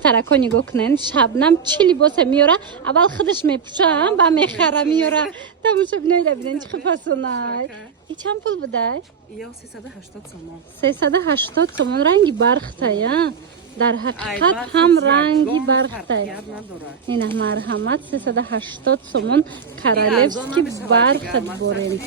دخترکو نگاه کنن شبنم چی لباس میاره اول خودش میپوشه با میخره میاره تماشا ببینید چه فسونای این چند پول بوده؟ یا 380 تومان 380 تومان رنگی برخته در حقیقت هم رنگی برخته این مرحمت 380 تومان کرالevski برخت بورین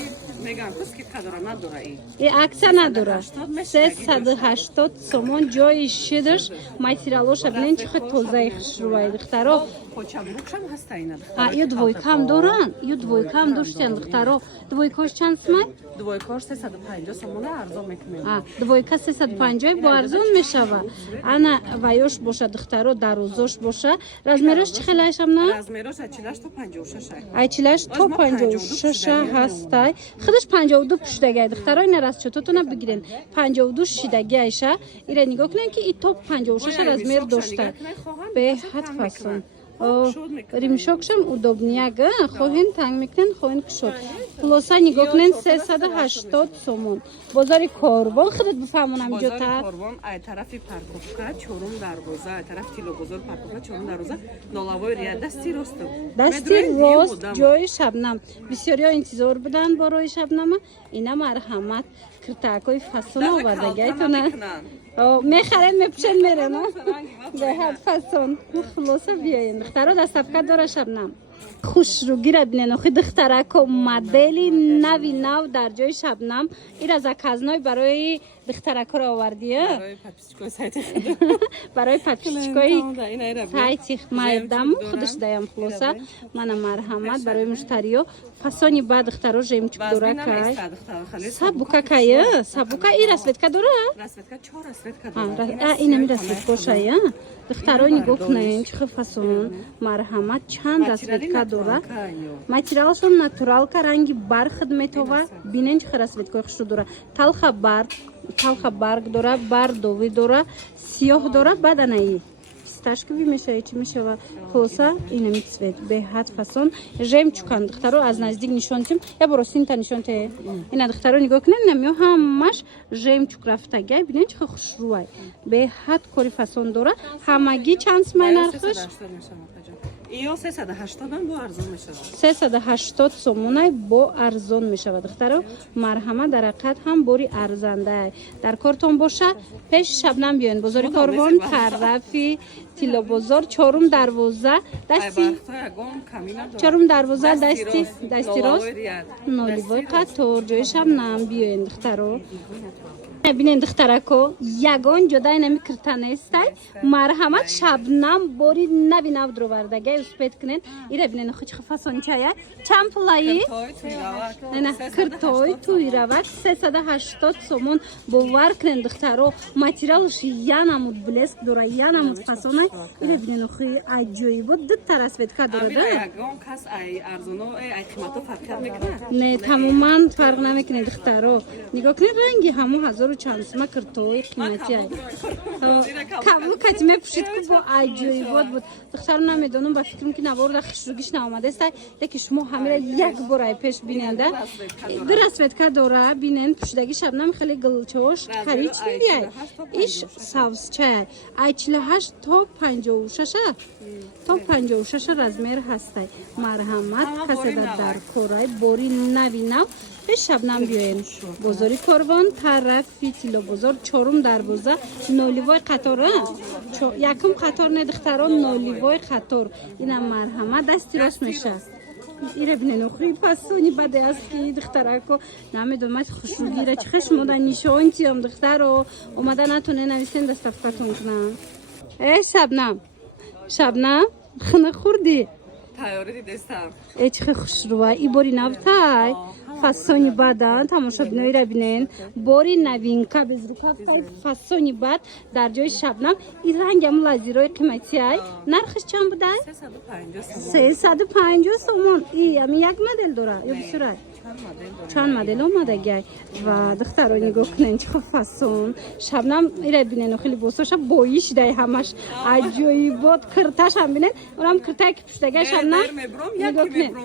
میگم скидка داره نداره این عکس نداره 380 تومان جای شدش материалоша ببینید چه تازه خوشروای دخترا почабрукшам ҳаста ина духтара ю двойкам доран ю двойкам доштен духтаро двойкош чанд сомон двойкош 350 сомон арзон мекунем двойка 350 бо арзон мешава ана ваёш боша духтаро дарозош боша размерош чӣ хелашам на размерош ачилаш то 56 айчилаш то 56 ҳастай худаш 52 пуштагай духтаро ина раз чототона бигирен 52 шидаги айша ира нигоҳ кунен ки и то 56 размер дошта беҳад фасон римшокшам удобнияга хоҳен танг мекунен хоҳен кушод хулоса нигоҳ кунен 380 сомон бозори корбон худат бифаҳмонам ҷота корбон ай тарафи парковка чорум дарвоза ай тарафи тилобозор парковка чорум дарвоза нолавой рия дасти росту дасти рост ҷои шабнам бисёриҳо интизор буданд борои шабнама ина марҳамат киртаакои фасон овардагайтона мехарен мепӯшен мерен беҳад фасон хулоса биёен духтаро дастафка дора шабнам хушругира бинен охи духтарако модели нави нав дар ҷои шабнам ира заказной барои духтаракоро овардия барои папичкои сайти майдаму худаш даям хулоса мана марҳамат барои муштариё фасони ба духтаро жемчук дора кай сабука кая сабука и расветка дора расветка 4 расветка дора инами расветкошая духтаро нигоҳ кунен чӣ фасон марҳамат чанд расветка дора материалшон натуралка ранги бархат метова бинен чӣ расветкои хушу дора талха барг дора бардови дора сиёҳ дора баданаи писташкови мешава чӣ мешава хулоса инами цвет беҳад фасон жемчукан духтаро аз наздик нишон дидем я боро синта нишон те ина духтаро нигоҳ кунен инамиё ҳамаш жемчук рафтагай бинен чӣ хушрӯвай беҳад кори фасон дора ҳамагӣ чанд сумай нархаш иё 380 бо арзон мешавад 380 сомонай бо арзон мешавад духтаро марҳамат дар ҳақиқат ҳам бори арзанда дар кортон боша пеши шабнам биёен бозори корвон тарафи тилобозор чорум дарвоза дасти чорум дарвоза дасти рост ноливой қатор ҷои шабнам биёен духтаро бинен духтарако ягон ҷода инами киртанестай марҳамат шабнам бори нави нав дровардагай успет кунен ира бинен хучи фасончая чанд пулаи киртой туйравак 380 сомон бовар кунен духтаро материалши янамуд блеск дора янамуд фасонай ира бинен хи аҷоибо дутта расветка дорада ягон кас ай арзоно ай қимато фарқ мекунад не тамоман фарқ намекунад духтаро нигоҳ кунед ранги ҳамо ҳазору чанд сума киртои қимати каблукати мепӯшид ки бо аҷоибот буд духтаро намедонам ба фикрам ки наворда хушругиш наомадааста леки шумо ҳамира як бор ай пеш биненда ду расветка дора бинен пӯшидаги шабнам хеле гилчош харични биай иш савсчай ай 48 то 56 то 56 размер ҳастай марҳамат каседа дар корай бори нави нав пеш шабнам биёен бозори корвон тарафи тилобозор чорум дарвоза ноливой қатора якум қатор не духтаро ноливой қатор ина марҳамат дасти рост меша ира бинен охри пасони баде аст ки духтарако намедонам хушругира чӣ хеш мода нишон тиём духтаро омада натоне нависен дастафкатон кунам шабнам хина хурдӣ тайёрӣ дидестам чӣ хушрӯва и бори навтай фасони бадан тамоша биноира бинен бори новинка безрукавтай фасони бад дар ҷои шабнам и рангам лазирои қиматиай нархиш чанд будай 350 сомон и ами як модел дора ё бисёрай چند مدل اومدگی و دخترها نگاه کنین چه فسون شبنم ایره بینن و خیلی بوسوش بویش دی همش عجیبات کرتاش هم بینن اونم کرتای که پشتگی شبنم نگاه کنین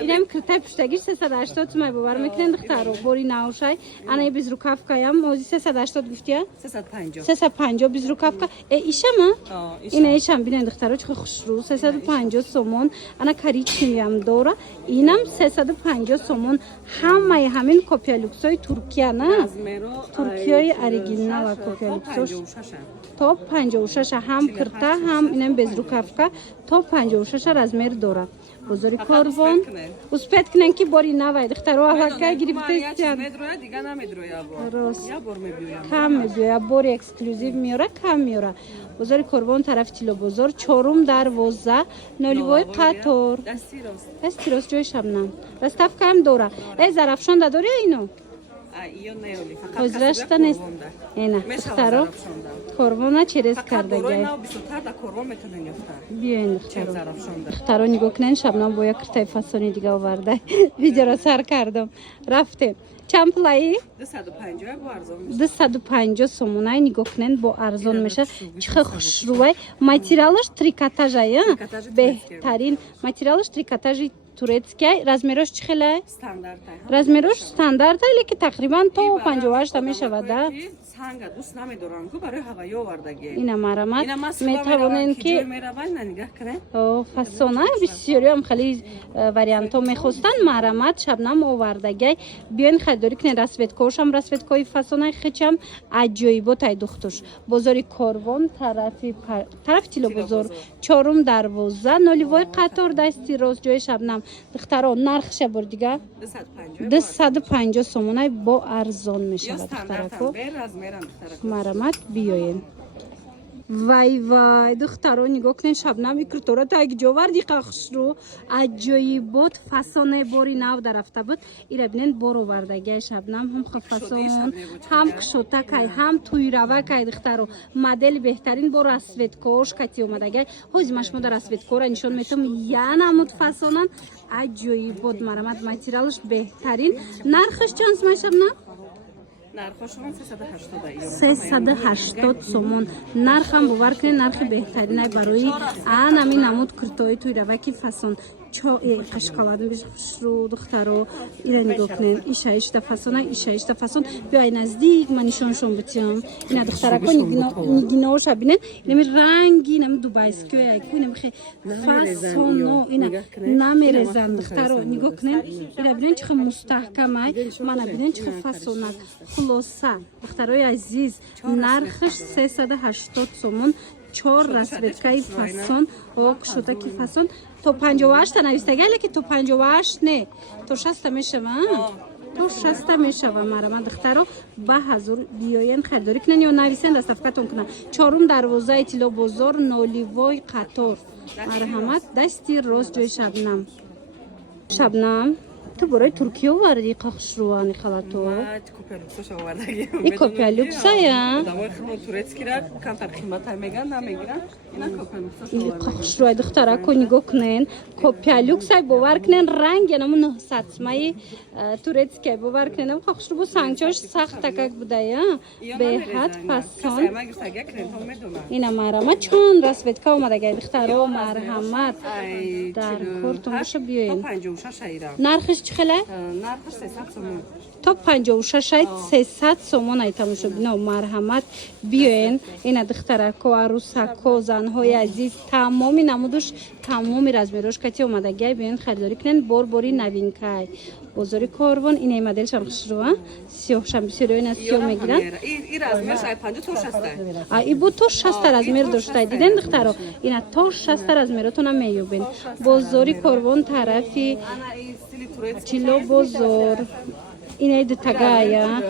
اینم کرتای پشتگیش 380 تومای باور میکنن دخترها بوری ناوشای انا بیز رکافکایم موزی 380 گفتیا 350 بیز رکافکا ایشم این ایشم بینن دخترها چه خوش رو 350 سومون انا کریچیم داره اینم 350 سومون همه همین کپیا لوکسای ترکیه نه ترکیه اوریجینال و کپیا لوکسش تا 56 هم کرتا هم اینم bez rukavka تا 56 размер داره بزرگ کاروان успет کنن که باری نوای دخترها هاکای گرفته استیان دیگه نمیدرویا راست یا بار میبیویم کم میبیویا باری اکسکلوزیو میاره کم میاره بزرگ کاروان طرف تیلو بزرگ چهارم دروازه نولیوای قطار دستی راست جای شبنم رستف کم دوره ای ظرفشان داره اینو حضرش تا نیست اینه دخترها کاروان چرز کرده گه بیاین دخترها نگاه کنین شبنم با یک کرتای فسانی دیگه آورده ویدیو را سر کردم رفتیم چند پلایی؟ 250 سومونای نگاه کنین با ارزان میشه چه خوش روی ماتریالش تریکاتاژه بهترین ماتریالش تریکاتاژی турецкий размерش چخله размерش стандарт لیکن تقریبا تا 58 میشود да санга дӯст намедорам ку барои ҳавайӣ овардагӣ ина марамат метавонен ки фасона бисёри ам хали вариантҳо мехостанд марамат шабнам овардагӣ биёин харидорӣ кунед расветкошам расветкои фасонаи хичам аҷоиботай духтуш бозори корвон тарафи тило бозор чорум дарвоза ноливои қатор дасти рост ҷои шабнам духтаро нархша бор дига 250 сомонай бо арзон мешавад духтарако марамат биёен вай вай духтаро нигоҳ кунед шабнам икрутора та ҷоварди қахшру аҷоибот фасоне бори нав дарафта буд ира бинен бор овардагиай шабнам ҳам фасон ҳам кшотакай ҳам туйравакай духтаро модели беҳтарин бо расветкош кати омадагиай ҳозима шумо дар расветкора нишон метавом янамуд фасонан аҷоибот марамат материалш беҳтарин нархаш чанд шабнам 380 сомон нархам бовар кунед нархи беҳтаринай барои анами намуд куртои туйраваки фасон қашқаладин бишру духтаро ира нигоҳ кунед ишаишта фасона ишаишта фасон биёй наздик ман нишоншон битиём ина духтарако нигиноша бинед инами ранги инами дубайскиояку инами хе фасоно ина намерезан духтаро нигоҳ кунед ира бинед чиха мустаҳкамай мана бинед чиха фасонак хулоса духтарои азиз нархаш 380 сомон 4 расветкаи фасон оқшотаки фасон то 58 навистаги леки то 58 не то 60 мешава то 60 мешава марама духтаро ба ҳазур биёен харидорӣ кунен ё нависен дастафкатон кунан чорум дарвозаи тило бозор ноливой қатор марҳамат дасти рост ҷои шабнам шабнам ту бораи туркия оварди қахшрувани халато и копия люксая қахшрувай духтарако нигоҳ кунен копия люксай бовар кунен ранги наму сатмаи турецкия бовар кунен қахшру бо сангчош сахт такак будая беҳад фасон ина марҳамат чон расветка омадагай духтаро марҳамат дар кортон боша биёен нархиш چخله؟ نرخش 300 سومون تا 56 300 سومون ای تماشا بینو مرحمت بیاین این دخترکو عروسکو زنهای عزیز تمامی نمودش تمامی رزمیروش کتی اومدگی بیاین خریداری کنین باری نوینکای بزرگ کاروان این مدلش هم خشروه سیاه شم بسیاری این از سیاه میگیرن این رزمیر شاید 50 تا 60 ای بود تا 60 رزمیر داشته دیدن دخترو این تا 60 رزمیراتون هم میوبین بزرگ کاروان طرفی چیلو بزرگ اینه دو تگایا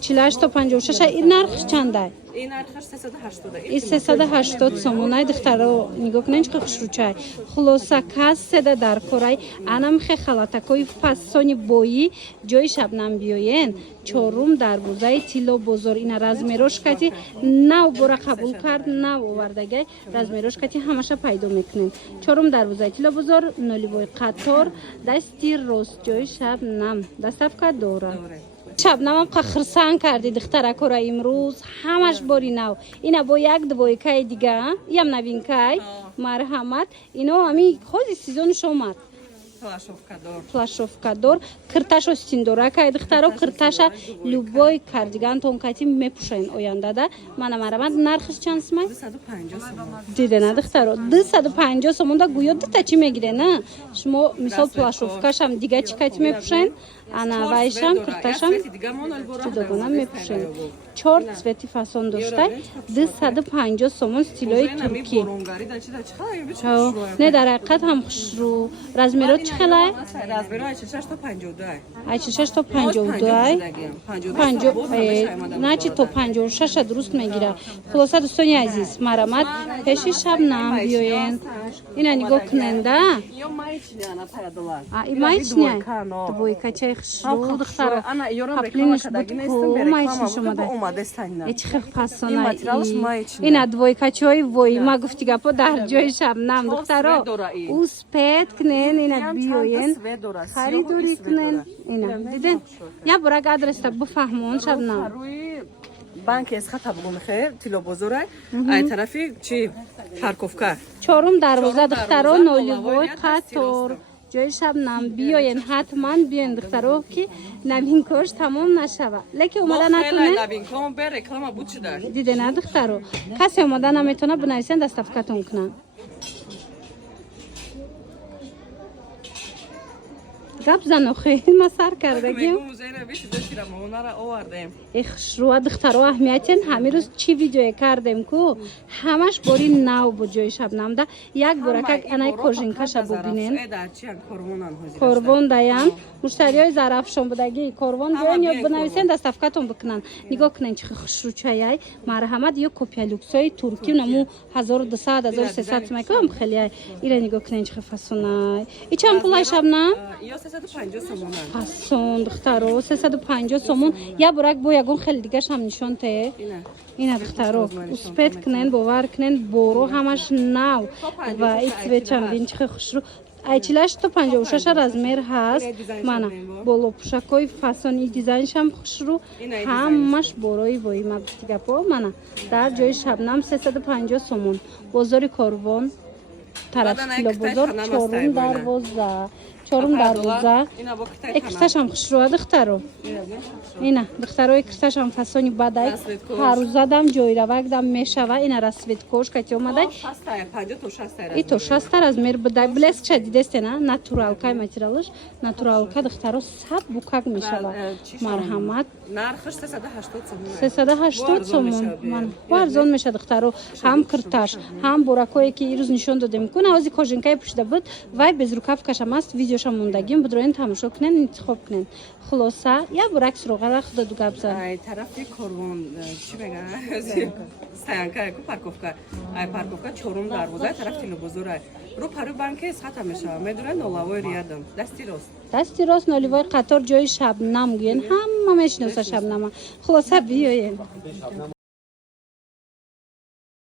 48 تا 56 این نرخش چنده این نرخش 380 این 380 سومونای دخترو نگاه کنین چه خوشروچای خلاصه کس سده در کورای انم خه خلاتکوی فاسونی بویی جای شبنم بیاین چهارم دروازه تیلو بزرگ این رزمیروش کتی نو برا قبول کرد نو آوردگی رزمیروش کتی همشه پیدا میکنین چهارم دروازه تیلو بزرگ نولیوی قطار دستی راست جای شبنم دستفکا دوره شبنم هم خرسان کردی دختره کورا امروز همش باری نو اینا با یک دوی کای دیگه یم نوین کای مرحمت اینا همی خودی سیزونش اومد плашовкадор кирташо стиндора кай духтаро кирташа любой кардиган тонкати мепушен ояндада мана марамад нархиш чансмай 250 сомон дидена духтаро 250 сомонда гуё дита чи мегире на шумо мисол плашовкашам дига чикати мепушен ана вайшам кирташам чудогона мепушен чор цвети фасон доштай 250 сомон стилои турки не дар ҳақиқат ҳам хушрӯ размерот чӣ хелай размерот 86 то 52 86 то 52 начи то 56 дуруст мегира хулоса дӯстони азиз марамад пеши шабнам биёен ина нигоҳ кунанда ё маичня на парадола и маичня двойка чай хушрӯ духтаро ҳаплиниш будко маичня шумада эчи хел фасона ина двойка чой вой ма гуфти гапо дар ҷои шабнам духтаро успед кунен ина биёен харидорӣ кунен ина диден я бурак адреста бифаҳмон шабнам банки аз хата бугум хер тило бозора ай тарафи чи парковка чорум дарвоза духтаро ноливой қатор ҷои шабнам биёен ҳатман биёен духтаро ки навинкош тамом нашава леки омода накунен навинком бе реклама буд шуда дидена духтаро касе омода наметона бинависен дастафкатон кунан гап занохи ма сар кардагим хушрӯа духтаро аҳамиятен ҳамин рӯз чӣ видеое кардем ку ҳамаш бори нав буд ҷои шабнамда як буракак анай кожинкаша бубинен корвон даян муштариҳои зарафшон будагӣ корвон биён ё бинависен дастафкатон бикунан нигоҳ кунен чихи хушрӯчаяй марҳамат ё копиялюксои турки наму 1200 1300 сумайкам хелияй ира нигоҳ кунен чихи фасонай ичанд пулай шабнам фасон духтаро 350 сомон я бурак бо ягон хеле дигашам нишон те ина духтаро успед кунен бовар кунен боро ҳамаш нав ва и цветчандин чихи хушрӯ айчилаш то 56 размер ҳаст мана болопушакои фасони дизайншам хушрӯ ҳамаш борои вои ма гуфти гапо мана дар ҷои шабнам 350 сомон бозори корвон тарафи тило бозор чорум дарвоза чорум дарвоза экирташам хушрӯа духтаро ина духтаро экирташам фасони бадай ҳарӯзадам ҷойравакдам мешава ина расветкош кати омадай и то 60 размер будай блескша дидестена натуралкай материалыш натуралка духтаро саб букак мешава марҳамат нархиш 380 сомон 380 сомон ман арзон меша духтаро ҳам кирташ ҳам буракое ки ирӯз нишон додем ку навози кожинкае пӯшида буд вай безрукавкашам аст видеошам мондагим будроен тамошо кунен интихоб кунен хулоса я бурак суроғара худа ду гап зад ай тарафи корвон чи мега стоянка ку парковка ай парковка чорум дарвоза тараф тило бозора рӯ пару банке схата мешава медурен нолавой риядам дасти рост нолевой қатор ҷои шабнам гӯен ҳама мешиноса шабнама хулоса биёен